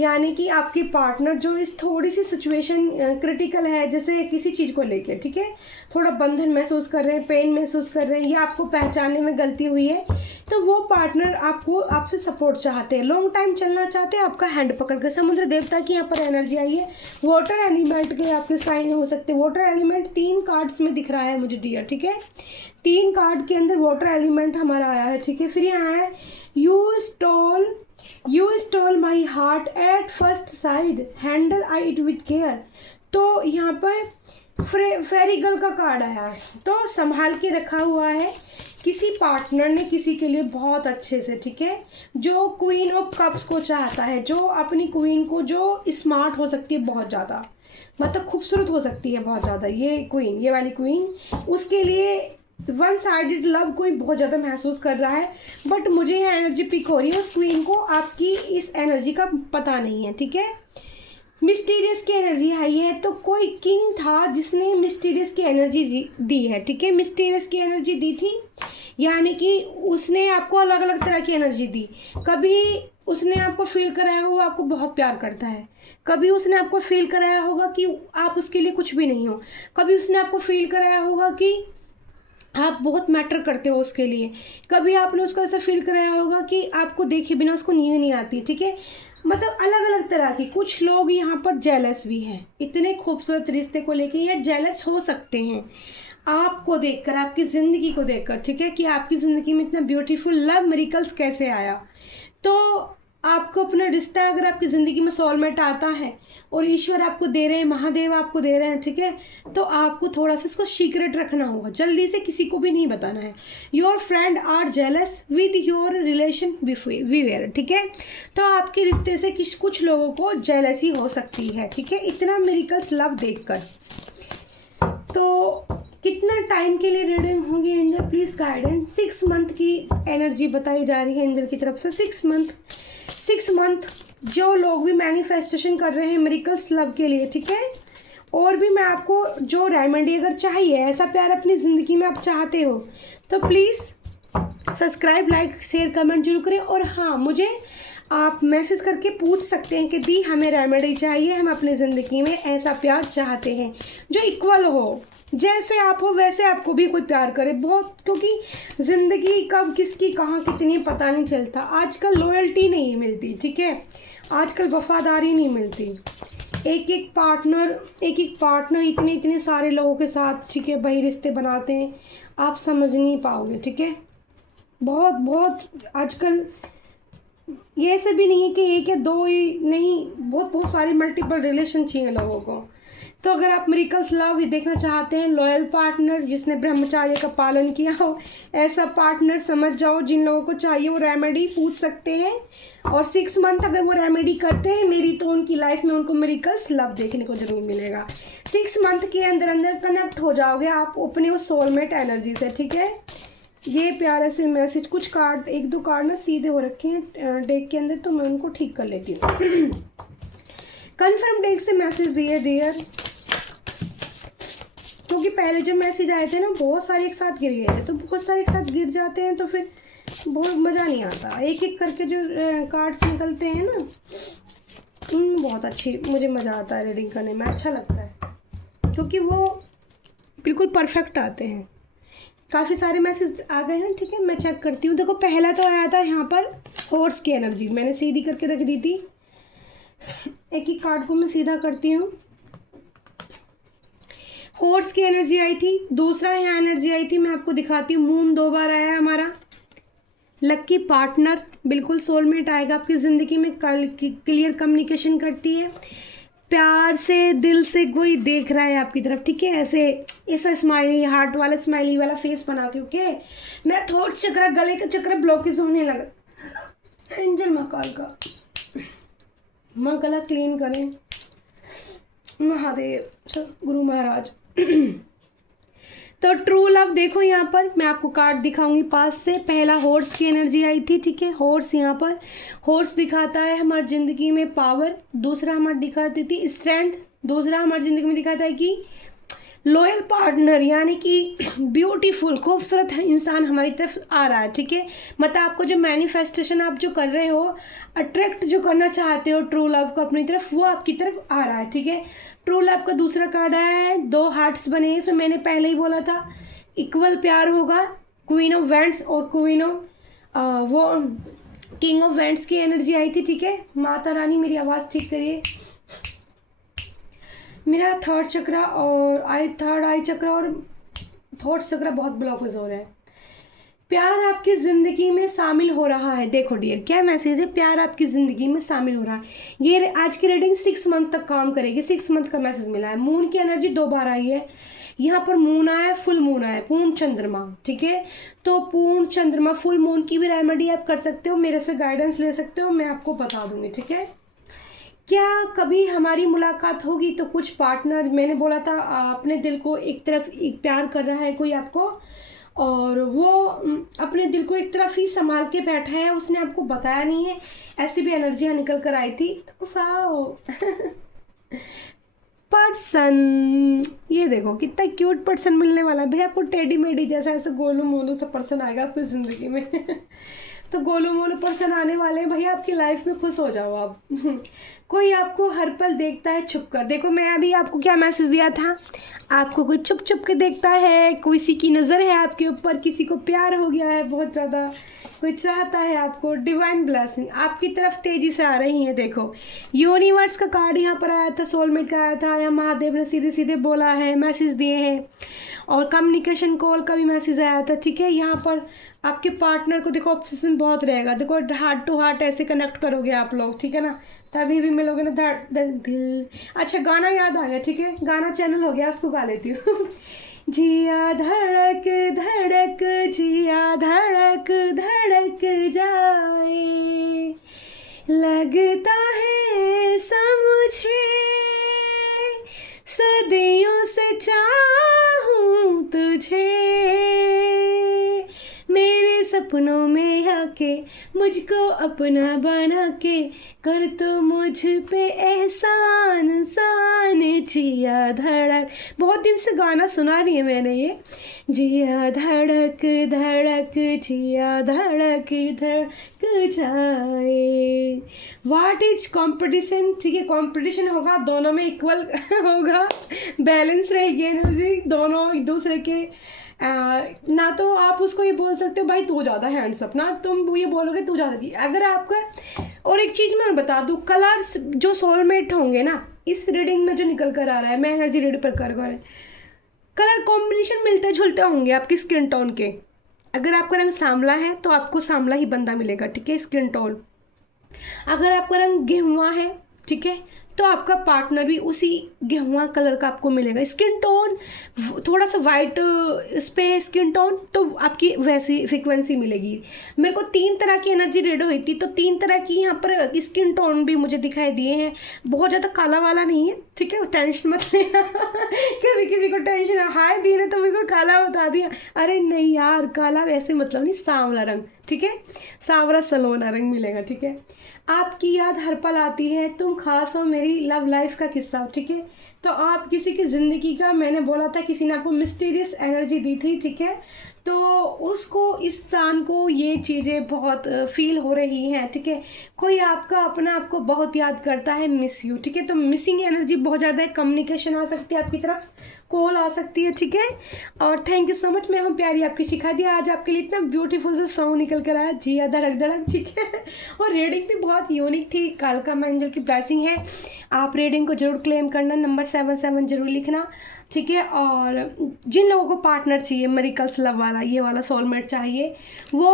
यानी कि आपकी पार्टनर जो इस थोड़ी सी सिचुएशन क्रिटिकल है, जैसे किसी चीज़ को लेके, ठीक है, थोड़ा बंधन महसूस कर रहे हैं, पेन महसूस कर रहे हैं, या आपको पहचानने में गलती हुई है, तो वो पार्टनर आपसे सपोर्ट चाहते हैं, लॉन्ग टाइम चलना चाहते हैं, आपका हैंड पकड़ कर। समुद्र देवता की यहाँ पर एनर्जी आई है। वाटर एलिमेंट के आपके साइन हो सकते हैं। वाटर एलिमेंट 3 कार्ड्स में दिख रहा है मुझे डियर, ठीक है। 3 कार्ड के अंदर वाटर एलिमेंट हमारा आया है, ठीक है। फिर यहाँ है you stole my heart at first side, handle I it with care. तो यहाँ पर फेरिगल का कार्ड आया है, तो संभाल के रखा हुआ है किसी पार्टनर ने किसी के लिए बहुत अच्छे से, ठीक है। जो क्वीन ऑफ कप्स को चाहता है, जो अपनी क्वीन को, जो स्मार्ट हो सकती है बहुत ज़्यादा, मतलब खूबसूरत हो सकती है बहुत ज़्यादा, ये क्वीन, ये वाली क्वीन, उसके लिए वन साइडेड लव कोई बहुत ज़्यादा महसूस कर रहा है। बट मुझे यहाँ एनर्जी पिक हो रही है, उस क्वीन को आपकी इस एनर्जी का पता नहीं है, ठीक है। मिस्टीरियस की एनर्जी आई है, तो कोई किंग था जिसने मिस्टीरियस की एनर्जी दी है, ठीक है। मिस्टीरियस की एनर्जी दी थी, यानी कि उसने आपको अलग अलग तरह की एनर्जी दी। कभी उसने आपको फील कराया होगा आपको बहुत प्यार करता है, कभी उसने आपको फील कराया होगा कि आप उसके लिए कुछ भी नहीं हो, कभी उसने आपको फील कराया होगा कि आप बहुत मैटर करते हो उसके लिए, कभी आपने उसको ऐसा फील कराया होगा कि आपको देखे बिना उसको नींद नहीं आती, ठीक है। मतलब अलग अलग तरह की। कुछ लोग यहाँ पर जेलस भी हैं, इतने खूबसूरत रिश्ते को लेके ये जेलस हो सकते हैं आपको देखकर, आपकी ज़िंदगी को देखकर, ठीक है, कि आपकी ज़िंदगी में इतना ब्यूटीफुल लव मिरेकल्स कैसे आया। तो आपको अपना रिश्ता, अगर आपकी ज़िंदगी में सोलमेट आता है और ईश्वर आपको दे रहे हैं, महादेव आपको दे रहे हैं, ठीक है, तो आपको थोड़ा सा इसको सीक्रेट रखना होगा, जल्दी से किसी को भी नहीं बताना है। Your friend are jealous with your relation behaviour, ठीक है। तो आपके रिश्ते से कुछ लोगों को जेलसी हो सकती है, ठीक है, इतना मिरेकल्स लव देखकर। तो कितना टाइम के लिए रीडिंग होगी एंजल प्लीज गाइडेंस। 6 मंथ की एनर्जी बताई जा रही है एंजल की तरफ से। 6 मंथ जो लोग भी मैनिफेस्टेशन कर रहे हैं मिरेकल्स लव के लिए, ठीक है। और भी मैं आपको जो रेमेडी अगर चाहिए, ऐसा प्यार अपनी ज़िंदगी में आप चाहते हो, तो please subscribe, like, share, comment जरूर करें। और हाँ, मुझे आप मैसेज करके पूछ सकते हैं कि दी हमें रेमेडी चाहिए, हम अपनी ज़िंदगी में ऐसा प्यार चाहते हैं जो इक्वल हो, जैसे आप हो वैसे आपको भी कोई प्यार करे बहुत, क्योंकि ज़िंदगी कब किसकी कहाँ कितनी पता नहीं चलता। आजकल लॉयल्टी नहीं मिलती, ठीक है, आजकल वफादारी नहीं मिलती। एक एक पार्टनर इतने सारे लोगों के साथ, ठीक है, भाई रिश्ते बनाते हैं, आप समझ नहीं पाओगे, ठीक है। बहुत आजकल ये ऐसे भी नहीं है कि 1 या 2 ही नहीं, बहुत सारे मल्टीपल रिलेशन चाहिए लोगों को। तो अगर आप मिरेकल्स लव देखना चाहते हैं, लॉयल पार्टनर जिसने ब्रह्मचर्य का पालन किया हो, ऐसा पार्टनर समझ जाओ, जिन लोगों को चाहिए वो रेमेडी पूछ सकते हैं। और 6 मंथ अगर वो रेमेडी करते हैं मेरी, तो उनकी लाइफ में उनको मिरेकल्स लव देखने को जरूर मिलेगा। 6 मंथ के अंदर कनेक्ट हो जाओगे आप अपने उस सोलमेट एनर्जी से, ठीक है। ये प्यारे से मैसेज, कुछ कार्ड 1-2 कार्ड ना सीधे हो रखे हैं डेक के अंदर, तो मैं उनको ठीक कर लेती हूँ। कन्फर्म डेक से मैसेज दिए डियर, क्योंकि पहले जो मैसेज आए थे ना बहुत सारे एक साथ गिर गए थे, तो बहुत सारे एक साथ गिर जाते हैं तो फिर बहुत मज़ा नहीं आता। एक एक करके जो कार्ड्स निकलते हैं ना, बहुत अच्छी, मुझे मज़ा आता है रीडिंग करने में, अच्छा लगता है, क्योंकि वो बिल्कुल परफेक्ट आते हैं। काफ़ी सारे मैसेज आ गए हैं, ठीक है। मैं चेक करती हूँ। देखो पहला तो आया था यहाँ पर हॉर्स की एनर्जी, मैंने सीधी करके रख दी थी। एक ही कार्ड को मैं सीधा करती हूँ। हॉर्स की एनर्जी आई थी। दूसरा यहाँ एनर्जी आई थी, मैं आपको दिखाती हूँ। मून 2 बार आया है हमारा। लक्की पार्टनर, बिल्कुल सोलमेट आएगा आपकी ज़िंदगी में। क्लियर कम्युनिकेशन करती है, प्यार से दिल से कोई देख रहा है आपकी तरफ, ठीक है। ऐसे ऐसा स्माइली हार्ट वाला स्माइली वाला फेस बना के, ओके। मेरा थ्रोट चक्र, गले का चक्र ब्लॉकेज होने लगा। एंजल महाकाल का माँ गला क्लीन करें, महादेव गुरु महाराज। तो ट्रू लव देखो, यहाँ पर मैं आपको कार्ड दिखाऊंगी पास से। पहला हॉर्स की एनर्जी आई थी, ठीक है। हॉर्स यहाँ पर हॉर्स दिखाता है हमारी ज़िंदगी में पावर। दूसरा हमारी दिखाती थी स्ट्रेंथ। दूसरा हमारी ज़िंदगी में दिखाता है कि लॉयल पार्टनर, यानी कि ब्यूटीफुल खूबसूरत इंसान हमारी तरफ आ रहा है, ठीक है। मतलब आपको जो मैनिफेस्टेशन आप जो कर रहे हो, अट्रैक्ट जो करना चाहते हो ट्रू लव को अपनी तरफ, वो आपकी तरफ आ रहा है, ठीक है। ट्रू लव का दूसरा कार्ड आया है, 2 हार्ट्स बने हैं। इसमें मैंने पहले ही बोला था इक्वल प्यार होगा। क्वीन ऑफ वैंड्स और क्वीन ऑफ वो किंग ऑफ वैंड्स की एनर्जी आई थी, ठीक है। माता रानी मेरी आवाज़ ठीक करिए। मेरा थर्ड चक्र और थर्ड आई चक्र और थॉट चक्र बहुत ब्लॉकेज हो रहा है। प्यार आपकी ज़िंदगी में शामिल हो रहा है। देखो डियर, क्या मैसेज है? प्यार आपकी ज़िंदगी में शामिल हो रहा है। ये आज की रीडिंग 6 मंथ तक काम करेगी। 6 मंथ का मैसेज मिला है। मून की एनर्जी 2 बार आई है। यहाँ पर मून आया है, फुल मून आया है, पूर्ण चंद्रमा, ठीक है। तो पूर्ण चंद्रमा, फुल मून की भी रेमेडी आप कर सकते हो, मेरे से गाइडेंस ले सकते हो, मैं आपको बता दूंगी, ठीक है। क्या कभी हमारी मुलाकात होगी? तो कुछ पार्टनर, मैंने बोला था अपने दिल को एक तरफ एक प्यार कर रहा है कोई आपको, और वो अपने दिल को एक तरफ ही संभाल के बैठा है, उसने आपको बताया नहीं है। ऐसी भी एनर्जियाँ निकल कर आई थी। वाओ पर्सन, ये देखो कितना क्यूट पर्सन मिलने वाला है भाई आपको। टेडी मेडी जैसा ऐसे गोलू मोलू सा पर्सन आएगा आपकी ज़िंदगी में। तो गोलू मोलू पर्सन आने वाले हैं भैया आपकी लाइफ में, खुश हो जाओ आप। कोई आपको हर पल देखता है छुप कर। देखो मैं अभी आपको क्या मैसेज दिया था, आपको कोई छुप छुप के देखता है, किसी की नज़र है आपके ऊपर, किसी को प्यार हो गया है बहुत ज़्यादा, कोई चाहता है आपको। डिवाइन ब्लेसिंग आपकी तरफ तेज़ी से आ रही है। देखो यूनिवर्स का कार्ड यहाँ पर आया था, सोलमेट का आया था, या महादेव ने सीधे सीधे बोला है, मैसेज दिए हैं, और कम्युनिकेशन कॉल का भी मैसेज आया था, ठीक है। यहाँ पर आपके पार्टनर को देखो ऑब्सेशन बहुत रहेगा। देखो हार्ट टू हार्ट ऐसे कनेक्ट करोगे आप लोग, ठीक है ना, तभी भी मिलोगे ना दिल। अच्छा गाना याद आ गया, ठीक है, गाना चैनल हो गया, उसको गा लेती हूँ। जिया धड़क धड़क, जिया धड़क धड़क जाए, लगता है समझे सदियों से चाहूं तुझे, मेरे सपनों में आके मुझको अपना बना के, कर तो मुझ पे एहसान सान, जिया धड़क। बहुत दिन से गाना सुना नहीं है मैंने ये। जिया धड़क धड़क, जिया धड़क धड़क जाए। व्हाट इज कंपटीशन, ठीक है, कंपटीशन होगा, दोनों में इक्वल होगा, बैलेंस रहेगी एनर्जी दोनों एक दूसरे के। ना तो आप उसको ये बोल सकते हो भाई तू ज़्यादा हैंडसम, ना तुम ये बोलोगे तू ज़्यादा की। अगर आपका, और एक चीज़ मैं बता दूँ, कलर्स जो सोलमेट होंगे ना इस रीडिंग में जो निकल कर आ रहा है, मैं एनर्जी रीड पर कर रहा है, कलर कॉम्बिनेशन मिलते जुलते होंगे आपकी स्किन टोन के। अगर आपका रंग सांवला है तो आपको सांवला ही बंदा मिलेगा, ठीक है, स्किन टोन। अगर आपका रंग गेहुआ है, ठीक है, तो आपका पार्टनर भी उसी गेहुआ कलर का आपको मिलेगा। स्किन टोन थोड़ा सा वाइट इस पे स्किन टोन, तो आपकी वैसी फ्रिक्वेंसी मिलेगी। मेरे को 3 तरह की एनर्जी रेड हुई थी, तो 3 तरह की यहाँ पर स्किन टोन भी मुझे दिखाई दिए हैं। बहुत ज़्यादा काला वाला नहीं है, ठीक है, टेंशन मत लेना। कभी किसी को टेंशन हाय दी ने तो मेरे को काला बता दिया, अरे नहीं यार, काला वैसे मतलब नहीं, सांवला रंग, ठीक है, सांवला सलोना रंग मिलेगा, ठीक है। आपकी याद हर पल आती है, तुम खास हो, मेरी लव लाइफ का किस्सा, ठीक है। तो आप किसी की ज़िंदगी का, मैंने बोला था किसी ने आपको मिस्टीरियस एनर्जी दी थी, ठीक है। तो उसको, इस इंसान को ये चीज़ें बहुत फील हो रही हैं, ठीक है। कोई आपका अपना आपको बहुत याद करता है, मिस यू, ठीक है। तो मिसिंग एनर्जी बहुत ज़्यादा है, कम्युनिकेशन आ सकती है आपकी तरफ, कॉल आ सकती है, ठीक है। और थैंक यू सो मच, मैं हूँ प्यारी आपकी शिखा दी। आज आपके लिए इतना ब्यूटीफुल सा सॉन्ग निकल कर आया, जिया धड़क धड़क, ठीक है। और रीडिंग भी बहुत यूनिक थी, कालका एंजल की ब्लेसिंग है। आप रीडिंग को जरूर क्लेम करना, नंबर 77 जरूर लिखना, ठीक है। और जिन लोगों को पार्टनर चाहिए, मेरिकल्स लव वाला, ये वाला सोलमेट चाहिए, वो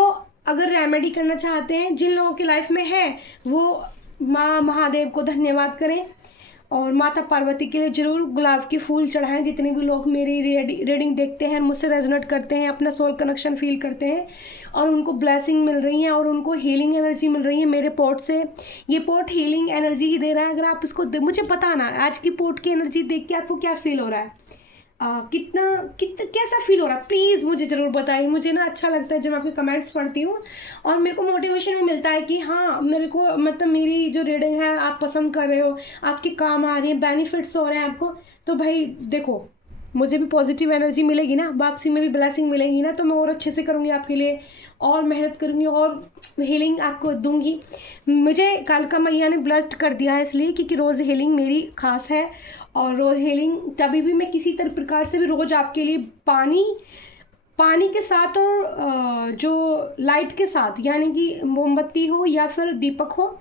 अगर रेमेडी करना चाहते हैं, जिन लोगों की लाइफ में है, वो माँ महादेव को धन्यवाद करें और माता पार्वती के लिए ज़रूर गुलाब के फूल चढ़ाएं। जितने भी लोग मेरी रीडिंग देखते हैं, मुझसे रेजोनेट करते हैं, अपना सोल कनेक्शन फील करते हैं और उनको ब्लेसिंग मिल रही है और उनको हीलिंग एनर्जी मिल रही है मेरे पोर्ट से। ये पोर्ट हीलिंग एनर्जी ही दे रहा है। अगर आप इसको मुझे बताना आज की पोर्ट की एनर्जी देख के आपको क्या फील हो रहा है, कितना कैसा फील हो रहा है, प्लीज़ मुझे ज़रूर बताइए। मुझे ना अच्छा लगता है जब आपके कमेंट्स पढ़ती हूँ और मेरे को मोटिवेशन भी मिलता है कि हाँ, मेरे को मतलब मेरी जो रीडिंग है आप पसंद कर रहे हो, आपके काम आ रही है, बेनिफिट्स हो रहे हैं आपको। तो भाई देखो, मुझे भी पॉजिटिव एनर्जी मिलेगी ना, वापसी में भी ब्लेसिंग मिलेगी ना, तो मैं और अच्छे से करूँगी आपके लिए, और मेहनत करूँगी और हीलिंग आपको दूंगी। मुझे कालका मैया ने ब्लेस्ड कर दिया है इसलिए क्योंकि रोज़ हीलिंग मेरी खास है। और रोज़ हीलिंग तभी भी मैं किसी तरह प्रकार से भी रोज़ आपके लिए पानी के साथ और जो लाइट के साथ, यानी कि मोमबत्ती हो या फिर दीपक हो,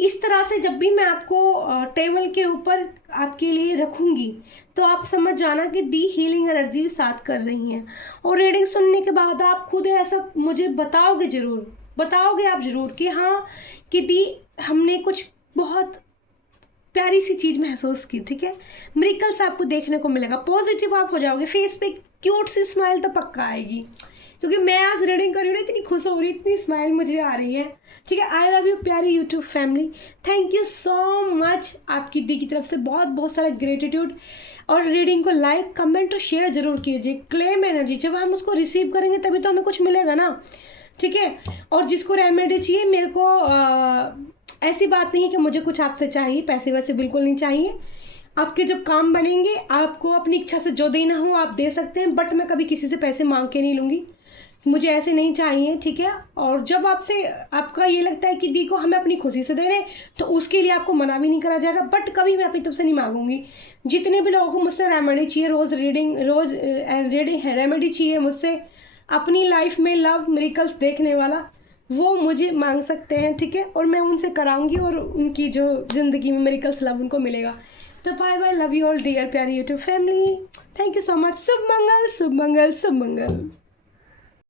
इस तरह से जब भी मैं आपको टेबल के ऊपर आपके लिए रखूँगी तो आप समझ जाना कि दी हीलिंग एनर्जी भी साथ कर रही हैं। और रीडिंग सुनने के बाद आप खुद ऐसा मुझे बताओगे आप ज़रूर कि हाँ, कि दी हमने कुछ बहुत प्यारी सी चीज़ महसूस की, ठीक है। मिरेकल्स आपको देखने को मिलेगा, पॉजिटिव आप हो जाओगे, फेस पे क्यूट सी स्माइल तो पक्का आएगी, क्योंकि मैं आज रीडिंग कर रही हूँ ना, इतनी खुश हो रही, इतनी स्माइल मुझे आ रही है, ठीक है। आई लव यू प्यारी YouTube family, thank you so much. आपकी दी की तरफ से बहुत बहुत सारा ग्रेटिट्यूड। और रीडिंग को लाइक, कमेंट और शेयर जरूर कीजिए। क्लेम एनर्जी, जब हम उसको रिसीव करेंगे तभी तो हमें कुछ मिलेगा ना, ठीक है। और जिसको रेमेडी चाहिए, मेरे को ऐसी बात नहीं है कि मुझे कुछ आपसे चाहिए, पैसे वैसे बिल्कुल नहीं चाहिए। आपके जब काम बनेंगे, आपको अपनी इच्छा से जो देना हो आप दे सकते हैं, बट मैं कभी किसी से पैसे मांग के नहीं लूँगी, मुझे ऐसे नहीं चाहिए, ठीक है। और जब आपसे आपका ये लगता है कि दी को हमें अपनी खुशी से दे रहे हैं, तो उसके लिए आपको मना भी नहीं करा जाएगा, बट कभी मैं अपनी तरफ से नहीं मांगूंगी। जितने भी लोगों को मुझसे रेमेडी चाहिए, रोज़ रीडिंग रेमेडी चाहिए मुझसे, अपनी लाइफ में लव मिरेकल्स देखने वाला, वो मुझे मांग सकते हैं, ठीक है। और मैं उनसे कराऊंगी और उनकी जो ज़िंदगी में मिरेकल्स लव उनको मिलेगा। तो bye bye, love you all dear प्यारी YouTube family, thank you so much. शुभ मंगल, शुभ मंगल, शुभ मंगल।